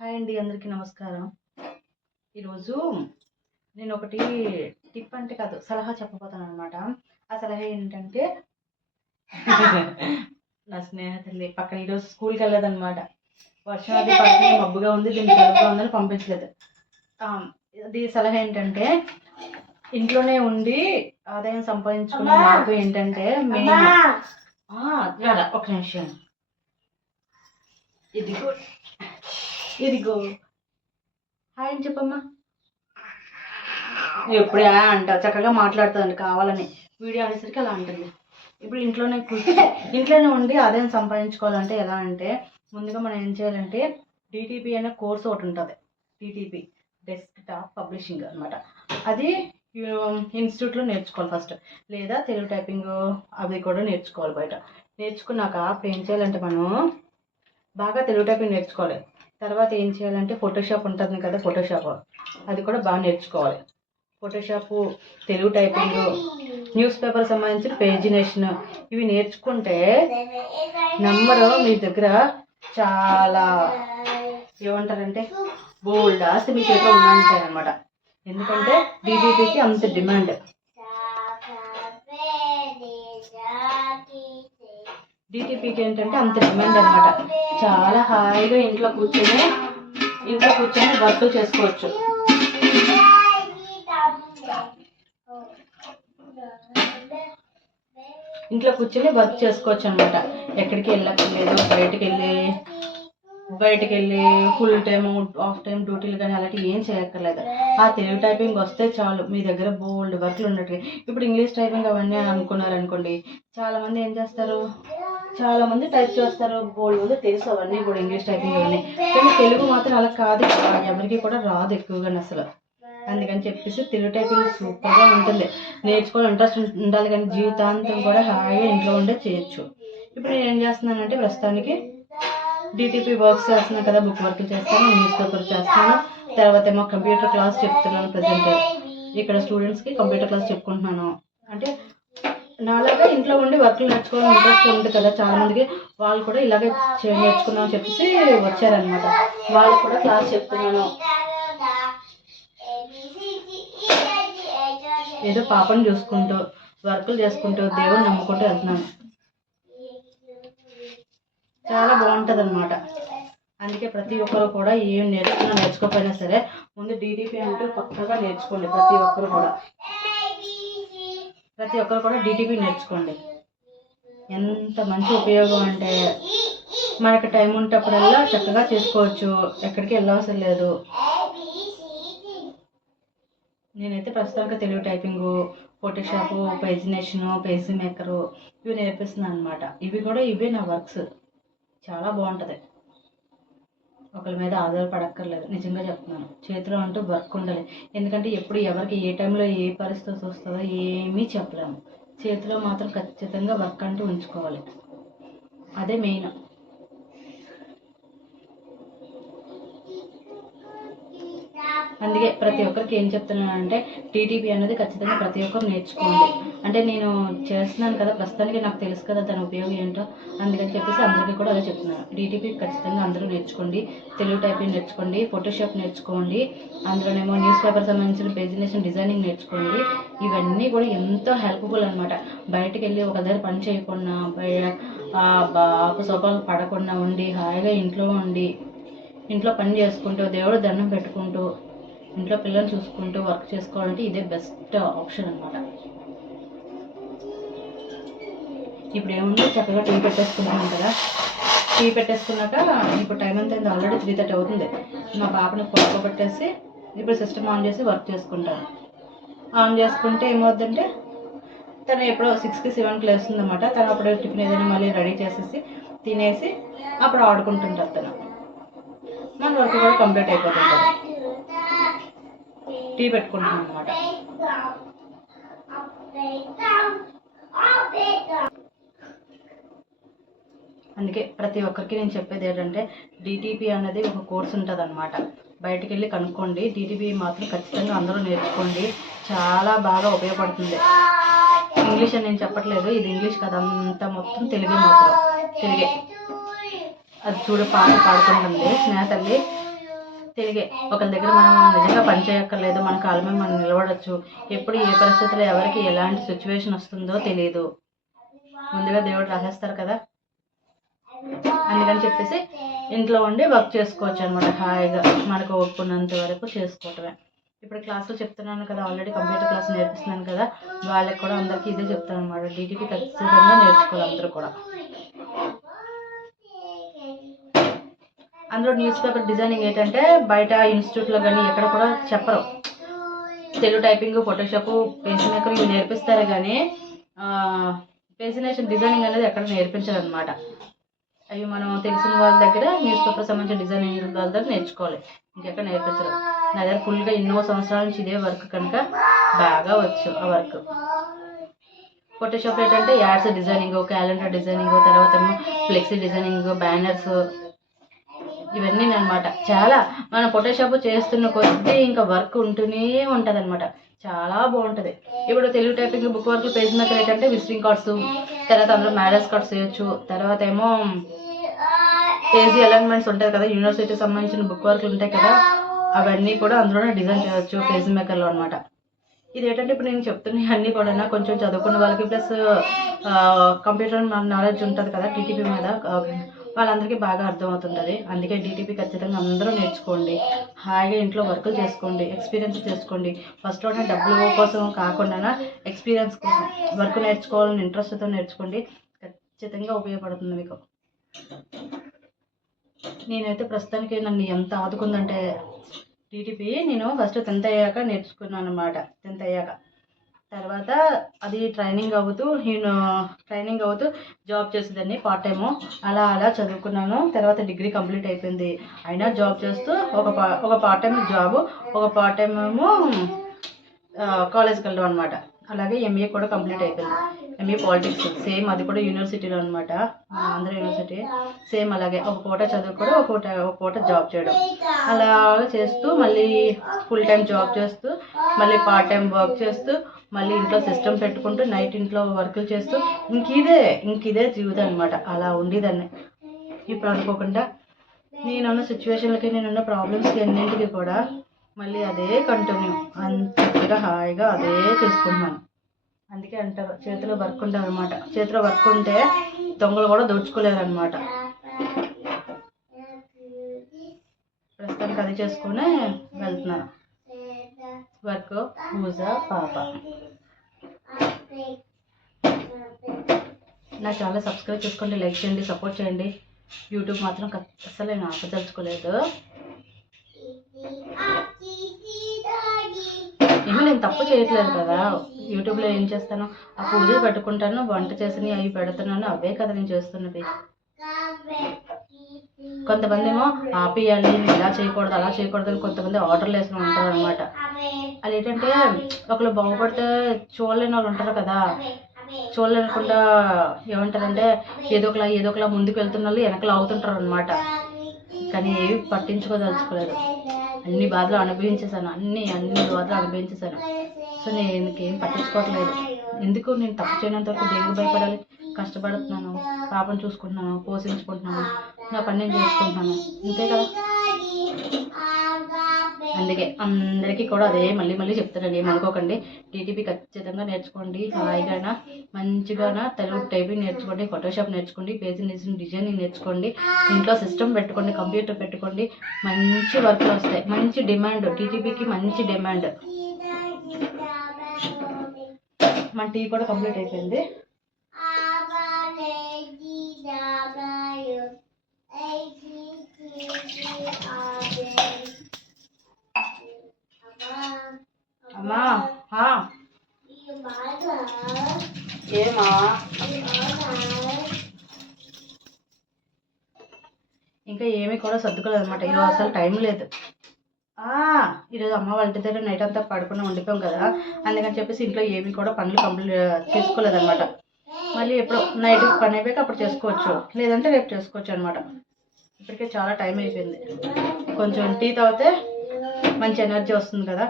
Hi అండి, అందరికీ నమస్కారం. ఈరోజు నేను ఒకటి టిప్ అంటే కాదు, సలహా చెప్పబోతాను అనమాట. ఆ సలహా ఏంటంటే నా స్నేహితులు పక్కన ఈరోజు స్కూల్కి వెళ్ళలేదన్నమాట. వర్షం అది పక్కన మబ్బుగా ఉంది, దీన్ని చదువుగా ఉందని పంపించలేదు. ఇది సలహా ఏంటంటే, ఇంట్లోనే ఉండి ఆదాయం సంపాదించుకునే మార్గం ఏంటంటే మెయిన్ ఒక నిమిషం, ఇదిగో హాయ్ అని చెప్పమ్మా. ఎప్పుడే అంట చక్కగా మాట్లాడుతుందండి, కావాలని వీడియో అనేసరికి అలా అంటుంది. ఇప్పుడు ఇంట్లోనే ఉండి ఆదాయం సంపాదించుకోవాలంటే ఎలా అంటే, ముందుగా మనం ఏం చేయాలంటే డిటిపి అనే కోర్స్ ఒకటి ఉంటుంది. డిటిపి డెస్క్టాప్ పబ్లిషింగ్ అనమాట. అది ఇన్స్టిట్యూట్లో నేర్చుకోవాలి ఫస్ట్, లేదా తెలుగు టైపింగ్ అవి కూడా నేర్చుకోవాలి బయట. నేర్చుకున్నాక ఏం చేయాలంటే మనం బాగా తెలుగు టైపింగ్ నేర్చుకోవాలి. తర్వాత ఏం చేయాలంటే ఫోటోషాప్ ఉంటుంది కదా, ఫోటోషాప్ అది కూడా బాగా నేర్చుకోవాలి. Photoshop, Telugu typing, news paper సంబంధించిన పేజినేషన్ ఇవి నేర్చుకుంటే నంబరు మీ దగ్గర చాలా ఏమంటారంటే బోల్డ్ ఆస్తి మీ చేతిలో ఉంటాయి అనమాట. ఎందుకంటే డిటిపికి అంత డిమాండ్. డిటిపికి ఏంటంటే అంత డిమాండ్ అనమాట. చాలా హాయిగా ఇంట్లో కూర్చొని వర్క్ చేసుకోవచ్చు. ఇంట్లో కూర్చొని వర్క్ చేసుకోవచ్చు అనమాట. ఎక్కడికి వెళ్ళక్కర్లేదు, బయటికి వెళ్ళి ఫుల్ టైం హాఫ్ టైం డ్యూటీలు కానీ అలాంటివి ఏం చేయక్కర్లేదు. ఆ తెలుగు టైపింగ్ వస్తే చాలు, మీ దగ్గర బోల్డ్ వర్క్లు ఉన్నట్టుగా. ఇప్పుడు ఇంగ్లీష్ టైపింగ్ అవన్నీ అనుకున్నారనుకోండి, చాలామంది ఏం చేస్తారు, చాలామంది టైప్ చేస్తారు, బోల్డ్ మంది తెలుసు అవన్నీ కూడా ఇంగ్లీష్ టైపింగ్ అవన్నీ. కానీ తెలుగు మాత్రం అలా కాదు, ఎవరికి కూడా రాదు ఎక్కువగా అసలు. అందుకని చెప్పేసి తెలుగు టైపింగ్ సూపర్గా ఉంటుంది. నేర్చుకోవాలి ఇంట్రెస్ట్ ఉండాలి, కానీ జీవితాంతం కూడా హాయిగా ఇంట్లో ఉండే చేయొచ్చు. ఇప్పుడు నేను ఏం చేస్తున్నానంటే ప్రస్తుతానికి డిటిపి వర్క్స్ చేస్తున్నాను కదా, బుక్ వర్క్ చేస్తాను, న్యూస్ పేపర్ చేస్తాను, తర్వాత ఏమో కంప్యూటర్ క్లాస్ చెప్తున్నాను. ప్రజెంట్ ఇక్కడ స్టూడెంట్స్కి కంప్యూటర్ క్లాస్ చెప్పుకుంటున్నాను. అంటే నాలాగా ఇంట్లో ఉండి వర్క్లు నేర్చుకోవాలని ఇంట్రెస్ట్ ఉంది కదా చాలామందికి, వాళ్ళు కూడా ఇలాగే నేర్చుకున్నామని చెప్పేసి వచ్చారనమాట. వాళ్ళకి కూడా క్లాస్ చెప్తున్నాను. ఏదో పాపను చూసుకుంటూ వర్కులు చేసుకుంటూ దేవుని నమ్ముకుంటూ వెళ్తున్నాను. చాలా బాగుంటుంది అనమాట. అందుకే ప్రతి ఒక్కరు కూడా ఏం నేర్చుకోకపోయినా సరే ముందు డిటిపి అంటూ పక్కగా నేర్చుకోండి. ప్రతి ఒక్కరు కూడా డిటిపి నేర్చుకోండి. ఎంత మంచి ఉపయోగం అంటే మనకు టైం ఉంటప్పుడల్లా చక్కగా చేసుకోవచ్చు, ఎక్కడికి వెళ్ళవసరం లేదు. నేనైతే ప్రస్తుతానికి Telugu typing, Photoshop, pagination, PageMaker ఇవి నేర్పిస్తున్నాను అనమాట. ఇవే నా వర్క్స్. చాలా బాగుంటుంది. ఒకరి మీద ఆధారపడక్కర్లేదు, నిజంగా చెప్తున్నాను. చేతిలో అంటూ వర్క్ ఉండాలి. ఎందుకంటే ఎప్పుడు ఎవరికి ఏ టైంలో ఏ పరిస్థితి వస్తుందో ఏమీ చెప్పలేము. చేతిలో మాత్రం ఖచ్చితంగా వర్క్ అంటూ ఉంచుకోవాలి, అదే మెయిన్. అందుకే ప్రతి ఒక్కరికి ఏం చెప్తున్నానంటే టీటీపీ అనేది ఖచ్చితంగా ప్రతి ఒక్కరు నేర్చుకోండి. అంటే నేను చేస్తున్నాను కదా ప్రస్తుతానికి, నాకు తెలుసు కదా దాని ఉపయోగం ఏంటో, అందుకని చెప్పేసి అందరికీ కూడా అదే చెప్తున్నాను. టీటీపీ ఖచ్చితంగా అందరూ నేర్చుకోండి. తెలుగు టైపింగ్ నేర్చుకోండి, ఫోటోషాప్ నేర్చుకోండి, అందులోనేమో న్యూస్ పేపర్ సంబంధించిన పేజినేషన్ డిజైనింగ్ నేర్చుకోండి. ఇవన్నీ కూడా ఎంతో హెల్ప్ఫుల్ అనమాట. బయటకు వెళ్ళి ఒక దగ్గర పని చేయకుండా, సోపాలు పడకుండా ఉండి హాయిగా ఇంట్లో ఉండి ఇంట్లో పని చేసుకుంటూ దేవుడు దండం పెట్టుకుంటూ ఇంట్లో పిల్లలు చూసుకుంటూ వర్క్ చేసుకోవాలంటే ఇదే బెస్ట్ ఆప్షన్ అనమాట. ఇప్పుడు ఏముంది, చక్కగా టీ పెట్టేసుకుంటున్నాం కదా. టీ పెట్టేసుకున్నాక ఇప్పుడు టైం ఎంత అయింది, ఆల్రెడీ 3:30 అవుతుంది. మా పాపని పడుకోబెట్టేసి ఇప్పుడు సిస్టమ్ ఆన్ చేసి వర్క్ చేసుకుంటాను. ఆన్ చేసుకుంటే ఏమవుతుందంటే తను ఎప్పుడో 6కి 7కి లేస్తుందన్నమాట. తను అప్పుడు టిఫిన్ ఏదైనా మళ్ళీ రెడీ చేసేసి తినేసి అప్పుడు ఆడుకుంటుంటారు. తను మన వర్క్ కూడా కంప్లీట్ అయిపోతుంటుంది. టీ పెట్టుకుంటున్నాను అనమాట. అందుకే ప్రతి ఒక్కరికి నేను చెప్పేది ఏంటంటే డిటిపి అనేది ఒక కోర్స్ ఉంటుంది అనమాట. బయటికి వెళ్ళి కనుక్కోండి. డిటిపి మాత్రం ఖచ్చితంగా అందరూ నేర్చుకోండి, చాలా బాగా ఉపయోగపడుతుంది. ఇంగ్లీష్ అని నేను చెప్పట్లేదు, ఇది ఇంగ్లీష్ కదా, అంతా మొత్తం తెలుగే. అది చూడ పాట పాడుకుంటుంది స్నేహితుల్ని. తెలుగే. ఒకరి దగ్గర మనం నిజంగా పని చేయక్కర్లేదు, మన కాళ్ళ మీద మనం నిలబడొచ్చు. ఎప్పుడు ఏ పరిస్థితుల్లో ఎవరికి ఎలాంటి సిచ్యువేషన్ వస్తుందో తెలియదు, ముందుగా దేవుడు రాసేస్తారు కదా. అందుకని చెప్పేసి ఇంట్లో ఉండి వర్క్ చేసుకోవచ్చు అనమాట, హాయిగా మనకు ఒప్పుకున్నంత వరకు చేసుకోవటమే. ఇప్పుడు క్లాసులు చెప్తున్నాను కదా, ఆల్రెడీ కంప్యూటర్ క్లాస్ నేర్పిస్తున్నాను కదా, వాళ్ళకి కూడా అందరికీ ఇదే చెప్తాను అనమాట. డీటీపీ ఖచ్చితంగా నేర్చుకోవాలి అందరూ కూడా. అందులో న్యూస్ పేపర్ డిజైనింగ్ ఏంటంటే బయట ఇన్స్టిట్యూట్లో కానీ ఎక్కడ కూడా చెప్పరు. Telugu typing, Photoshop, page maker ఇవి నేర్పిస్తారు కానీ పేజినేషన్ డిజైనింగ్ అనేది ఎక్కడ నేర్పించారు అనమాట. అవి మనం తెలిసిన వాళ్ళ దగ్గర న్యూస్ పేపర్ సంబంధించిన డిజైనింగ్ వాళ్ళ దగ్గర నేర్చుకోవాలి, ఇంకెక్కడ నేర్పించరు. నా దగ్గర ఫుల్గా ఎన్నో సంవత్సరాల నుంచి ఇదే వర్క్ కనుక బాగా వచ్చు ఆ వర్క్. ఫోటోషాప్ ఏంటంటే యాడ్స్ డిజైనింగ్, క్యాలెండర్ డిజైనింగ్, తర్వాత ఫ్లెక్సీ డిజైనింగ్, బ్యానర్స్, ఇవన్నీ అనమాట. చాలా మనం ఫోటోషాప్ చేస్తున్న కొద్దీ ఇంకా వర్క్ ఉంటూనే ఉంటుంది అనమాట, చాలా బాగుంటుంది. ఇప్పుడు Telugu typing book work page maker ఏంటంటే విజిటింగ్ కార్డ్స్, తర్వాత అందులో మ్యారేజ్ కార్డ్స్ చేయొచ్చు. తర్వాత ఏమో పేజీ అలైన్మెంట్స్ ఉంటాయి కదా, యూనివర్సిటీకి సంబంధించిన బుక్ వర్క్లు ఉంటాయి కదా, అవన్నీ కూడా అందులోనే డిజైన్ చేయొచ్చు పేజ్ మేకర్లో అనమాట. ఇది ఏంటంటే ఇప్పుడు నేను చెప్తున్న అన్నీ కూడా కొంచెం చదువుకున్న వాళ్ళకి ప్లస్ కంప్యూటర్ నాలెడ్జ్ ఉంటుంది కదా టీటీపీ మీద, వాళ్ళందరికీ బాగా అర్థమవుతుంటుంది. అందుకే డీటీపీ ఖచ్చితంగా అందరూ నేర్చుకోండి, హాయిగా ఇంట్లో వర్కులు చేసుకోండి, ఎక్స్పీరియన్స్ చేసుకోండి. ఫస్ట్లోనే డబ్బుల కోసం కాకుండా ఎక్స్పీరియన్స్ కోసం వర్క్ నేర్చుకోవాలని ఇంట్రెస్ట్తో నేర్చుకోండి, ఖచ్చితంగా ఉపయోగపడుతుంది మీకు. నేనైతే ప్రస్తుతానికి నన్ను ఎంత ఆదుకుందంటే టీటీపీ, నేను ఫస్ట్ 10th అయ్యాక నేర్చుకున్నాను అనమాట. 10th అయ్యాక తర్వాత అది ట్రైనింగ్ అవుతూ జాబ్ చేసేదాన్ని పార్ట్ టైము, అలా అలా చదువుకున్నాను. తర్వాత డిగ్రీ కంప్లీట్ అయిపోయింది, అయినా జాబ్ చేస్తూ ఒక పార్ట్ టైం జాబు, ఒక పార్ట్ టైం ఏమో కాలేజ్కి వెళ్ళడం అనమాట. అలాగే ఎంఏ కూడా కంప్లీట్ అయిపోయింది, ఎంఏ పాలిటిక్స్, సేమ్ అది కూడా యూనివర్సిటీలో అనమాట, ఆంధ్ర యూనివర్సిటీ. సేమ్ అలాగే ఒక పూట చదువుకోవడం, ఒక పూట జాబ్ చేయడం, అలా చేస్తూ మళ్ళీ ఫుల్ టైం జాబ్ చేస్తూ మళ్ళీ పార్ట్ టైం వర్క్ చేస్తూ మళ్ళీ ఇంట్లో సిస్టమ్ పెట్టుకుంటూ నైట్ ఇంట్లో వర్కులు చేస్తూ ఇంకిదే జీవితం అనమాట. అలా ఉండేదాన్ని. ఇప్పుడు అనుకోకుండా నేనున్న సిచ్యువేషన్లకి, నేనున్న ప్రాబ్లమ్స్కి అన్నింటికి కూడా మళ్ళీ అదే కంటిన్యూ, అంతగా హాయిగా అదే చేసుకుంటున్నాను. అందుకే అంటారు చేతిలో వర్క్ ఉంటుంది అనమాట, చేతిలో వర్క్ ఉంటే దొంగలు కూడా దోచుకోలేరు అనమాట. ప్రస్తుతానికి అది చేసుకునే వెళ్తున్నాను వర్క్. పూజ పాప. నా ఛానల్ సబ్స్క్రైబ్ చేసుకోండి, లైక్ చేయండి, సపోర్ట్ చేయండి. యూట్యూబ్ మాత్రం అస్సలు నేను ఆపదలుచుకోలేదు. ఏమో నేను తప్పు చేయట్లేదు కదా, యూట్యూబ్లో ఏం చేస్తాను, ఆ పూజలు పెట్టుకుంటాను, వంట చేసి అవి పెడుతున్నాను, అవే కదా నేను చేస్తున్నది. కొంతమంది ఏమో ఆపేయాలి, ఇలా చేయకూడదు అలా చేయకూడదు అని కొంతమంది ఆర్డర్లు వేసుకుని ఉంటారు అనమాట. అది ఏంటంటే ఒకళ్ళు బాగుపడితే చూడలేని వాళ్ళు ఉంటారు కదా, చూడలేకుండా ఏమంటారంటే ఏదో ఒకలా ముందుకు వెళ్తున్న వాళ్ళు వెనకలు అవుతుంటారు అనమాట. కానీ ఏవి పట్టించుకోదలుచుకోలేదు, అన్ని బాధలు అనుభవించేసాను, అన్ని బాధలు అనుభవించేసాను. సో నేను ఏం పట్టించుకోవట్లేదు. ఎందుకు నేను తప్పు చేయనంత వరకు దేనికి భయపడాలి? కష్టపడుతున్నాను, పాపను చూసుకుంటున్నాను, పోషించుకుంటున్నాను, నా పని నేను చేసుకుంటున్నాను, అంతే కదా. అందుకే అందరికీ కూడా అదే మళ్ళీ చెప్తానండి, ఏమనుకోకండి. టీటీపీ ఖచ్చితంగా నేర్చుకోండి, హాయిగా మంచిగా తెలుగు టైపింగ్ నేర్చుకోండి, ఫోటోషాప్ నేర్చుకోండి, పేజీ డిజైనింగ్ నేర్చుకోండి, ఇంట్లో సిస్టమ్ పెట్టుకోండి, కంప్యూటర్ పెట్టుకోండి, మంచి వర్క్లు వస్తాయి. మంచి డిమాండ్ టీటీపీకి, మంచి డిమాండ్. మన టీ కూడా కంప్లీట్ అయిపోయింది. అమ్మా ఏమా ఇంకా ఏమీ కూడా సర్దుకోలేదు అనమాట. ఈరోజు అసలు టైం లేదు. ఈరోజు అమ్మ వాళ్ళ దగ్గర నైట్ అంతా పడుకుని ఉండిపోయాం కదా, అందుకని చెప్పేసి ఇంట్లో ఏమీ కూడా పనులు కంప్లీట్ చేసుకోలేదన్నమాట. మళ్ళీ ఎప్పుడో నైట్ పని అయిపోయాక అప్పుడు చేసుకోవచ్చు, లేదంటే రేపు చేసుకోవచ్చు అనమాట. ఇప్పటికే చాలా టైం అయిపోయింది. కొంచెం టీ తాగితే మంచి ఎనర్జీ వస్తుంది కదా.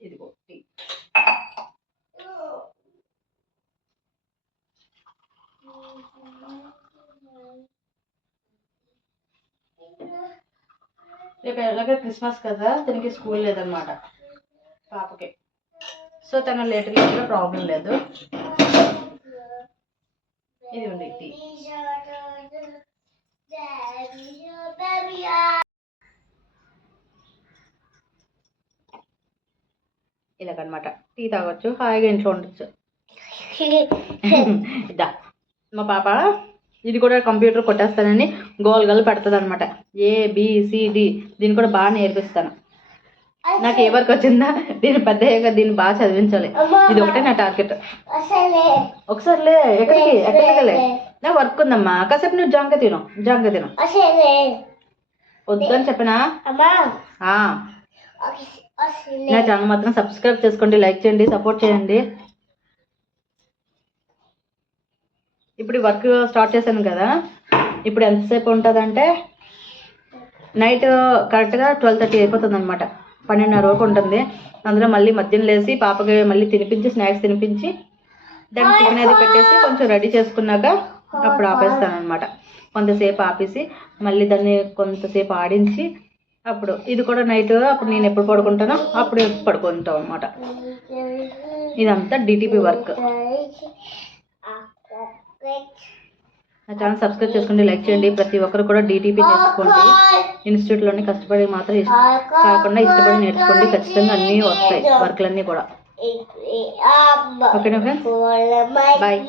ఇదిగో టీ. రేపు ఎలాగ క్రిస్మస్ కదా, తనకి స్కూల్ లేదనమాట పాపకి. సో తన లేట్గా కూడా ప్రాబ్లం లేదు. ఇది ఉంది టీ. ఇలాగనమాట టీ తాగొచ్చు, హాయిగా ఇంట్లో ఉండొచ్చు. ఇదా మా పాప ఇది కూడా కంప్యూటర్ కొట్టేస్తానని గోల్ పెడుతుంది అనమాట. ABCD దీన్ని కూడా బాగా నేర్పిస్తాను. నాకు ఏ వర్క్ వచ్చిందా దీన్ని పెద్ద దీన్ని బాగా చదివించాలి. ఇది ఒకటే నా టార్గెట్. ఒకసారిలే ఎక్కడికి నా వర్క్ ఉందమ్మా, కాసేపు నువ్వు జాంక తిను వద్దని చెప్పినా. నా ఛానల్ మాత్రం సబ్స్క్రైబ్ చేసుకోండి, లైక్ చేయండి, సపోర్ట్ చేయండి. ఇప్పుడు వర్క్ స్టార్ట్ చేశాను కదా, ఇప్పుడు ఎంతసేపు ఉంటుందంటే నైట్ కరెక్ట్గా 12:30 అయిపోతుంది అనమాట. 12:30 వరకు ఉంటుంది. అందులో మళ్ళీ మధ్యాహ్నం లేసి పాపకి మళ్ళీ తినిపించి స్నాక్స్ తినిపించి దాన్ని టిఫిన్ అది పెట్టేసి కొంచెం రెడీ చేసుకున్నాక అప్పుడు ఆపేస్తాను అనమాట. కొంతసేపు ఆపేసి మళ్ళీ దాన్ని కొంతసేపు ఆడించి అప్పుడు ఇది కూడా నైట్ అప్పుడు నేను ఎప్పుడు పడుకుంటానో అప్పుడు పడుకుంటాం అనమాట. ఇదంతా DTP వర్క్. నా ఛానల్ సబ్స్క్రైబ్ చేసుకోండి, లైక్ చేయండి. ప్రతి ఒక్కరు కూడా DTP నేర్చుకోండి. ఇన్స్టిట్యూట్లోనే కష్టపడి మాత్రం కాకుండా ఇష్టపడి నేర్చుకోండి. ఖచ్చితంగా అన్నీ వస్తాయి వర్క్లన్నీ కూడా. ఓకేనా ఫ్రెండ్స్, బాయ్.